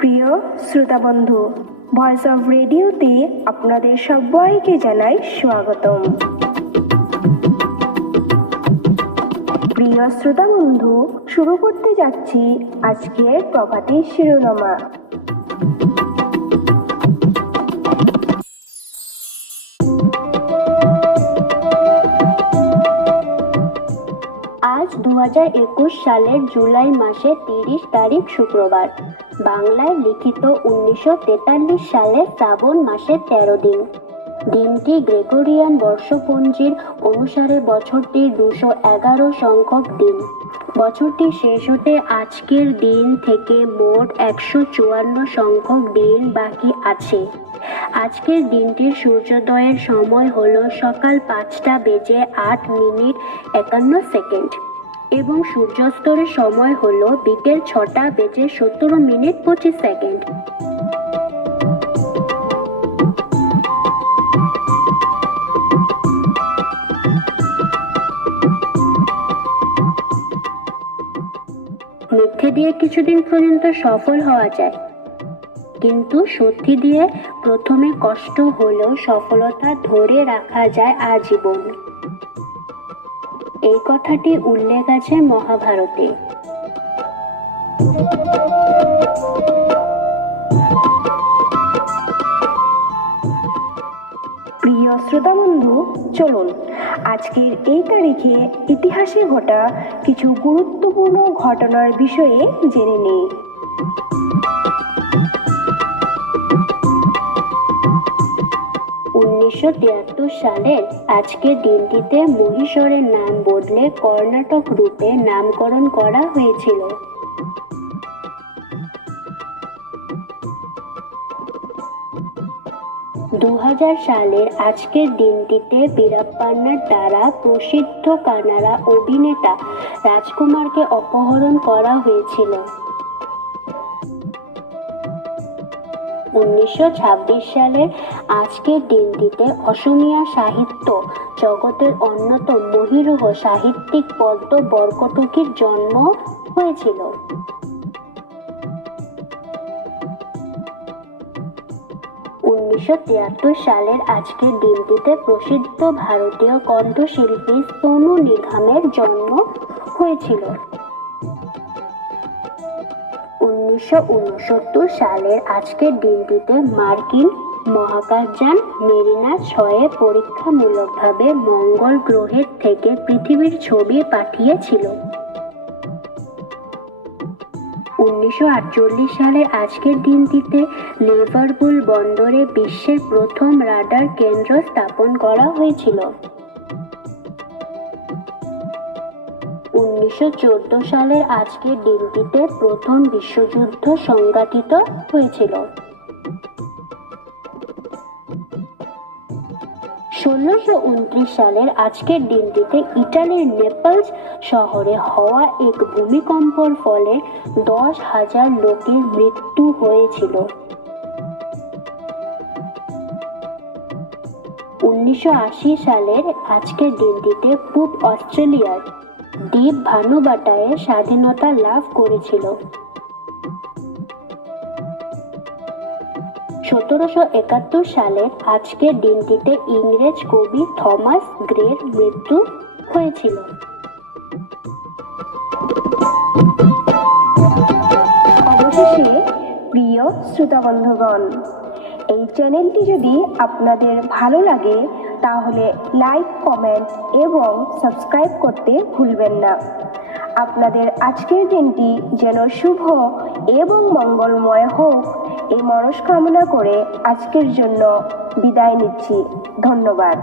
প্রিয় শ্রোতা বন্ধু, ভয়েস অফ রেডিওতে আপনাদের সবাইকে জানাই স্বাগতম। প্রিয় শ্রোতা বন্ধু, শুরু করতে যাচ্ছি আজকের প্রভাতী শিরোনামা। আজ 2021 সালের জুলাই মাসের 30 তারিখ শুক্রবার। বাংলায় লিখিত 1943 সালের শ্রাবণ মাসের 13 দিন। দিনটি গ্রেগরিয়ান বর্ষপঞ্জির অনুসারে বছরটির 211 সংখ্যক দিন। বছরটি শেষ হতে আজকের দিন থেকে মোট 154 সংখ্যক দিন বাকি আছে। আজকের দিনটির সূর্যোদয়ের সময় হলো সকাল 5:08:51 এবং সূর্যাস্তরের সময় হলো বিকেল 6:17:25। মিথ্যে দিয়ে কিছুদিন পর্যন্ত সফল হওয়া যায়, কিন্তু সত্যি দিয়ে প্রথমে কষ্ট হলেও সফলতা ধরে রাখা যায় আজীবন। এই কথাটি উল্লেখ আছে মহাভারতে। প্রিয় শ্রোতা বন্ধু, চলুন আজকের এই তারিখে ইতিহাসে ঘটা কিছু গুরুত্বপূর্ণ ঘটনার বিষয়ে জেনে নিই। 1973 সালের আজকের দিনটিতে মহীশূরের নাম বদলে কর্ণাটক রূপে নামকরণ করা হয়েছিল। 2000 সালের আজকের দিনটিতে বীরাপ্পানার দ্বারা প্রসিদ্ধ কানাড়া অভিনেতা রাজকুমারকে অপহরণ করা হয়েছিল। 1926 সালের আজকের দিনটিতে অসমীয়া সাহিত্য জগতের অন্যতম মহীরুহ সাহিত্যিক পদ্ম বরকটকীর জন্ম হয়েছিল। 1973 সালের আজকের দিনটিতে প্রসিদ্ধ ভারতীয় কণ্ঠশিল্পী সোনু নিগমের জন্ম হয়েছিল। 1969 সালের আজকের দিনটিতে মার্কিন মহাকাশযান মেরিনা 6 পরীক্ষামূলকভাবে মঙ্গল গ্রহের থেকে পৃথিবীর ছবি পাঠিয়েছিল। 1948 সালের আজকের দিনটিতে লিভারপুল বন্দরে বিশ্বের প্রথম রাডার কেন্দ্র স্থাপন করা হয়েছিল। 1914 সালের আজকের দিনটিতে প্রথম বিশ্বযুদ্ধ সংঘটিত হয়েছিল। 1629 সালের আজকের দিনটিতে ইটালির নেপলস শহরে হওয়া এক ভূমিকম্পের ফলে 10,000 লোকের মৃত্যু হয়েছিল। 1980 সালের আজকের দিনটিতে পূর্ব অস্ট্রেলিয়ার দ্বীপ ভানুবাটায় স্বাধীনতা লাভ করেছিল। 1771 সালের আজকের দিনটিতে ইংরেজ কবি থমাস গ্রের মৃত্যু হয়েছিল। অবশেষে প্রিয় শ্রোতা বন্ধুগণ, এই চ্যানেলটি যদি আপনাদের ভালো লাগে তাহলে লাইক, কমেন্ট এবং সাবস্ক্রাইব করতে ভুলবেন না। আপনাদের আজকের দিনটি যেন শুভ এবং মঙ্গলময় হোক, এই মনস্কামনা করে আজকের জন্য বিদায় নিচ্ছি। ধন্যবাদ।